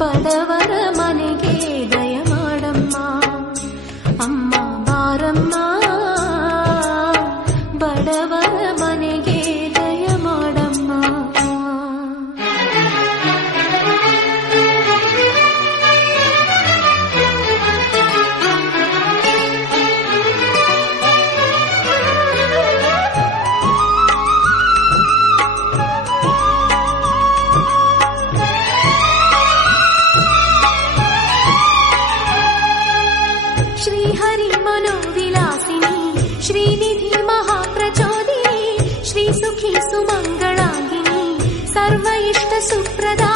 ಬಡವರ ಮನೆಗೆ ದಯಮಾಡಮ್ಮ ಅಮ್ಮ ಬಾರಮ್ಮ मनोविलासिनी श्रीनिधि महाप्रचोदिनी श्रीसुखी सुमङ्गलाङ्गिनी सर्व सुप्रदा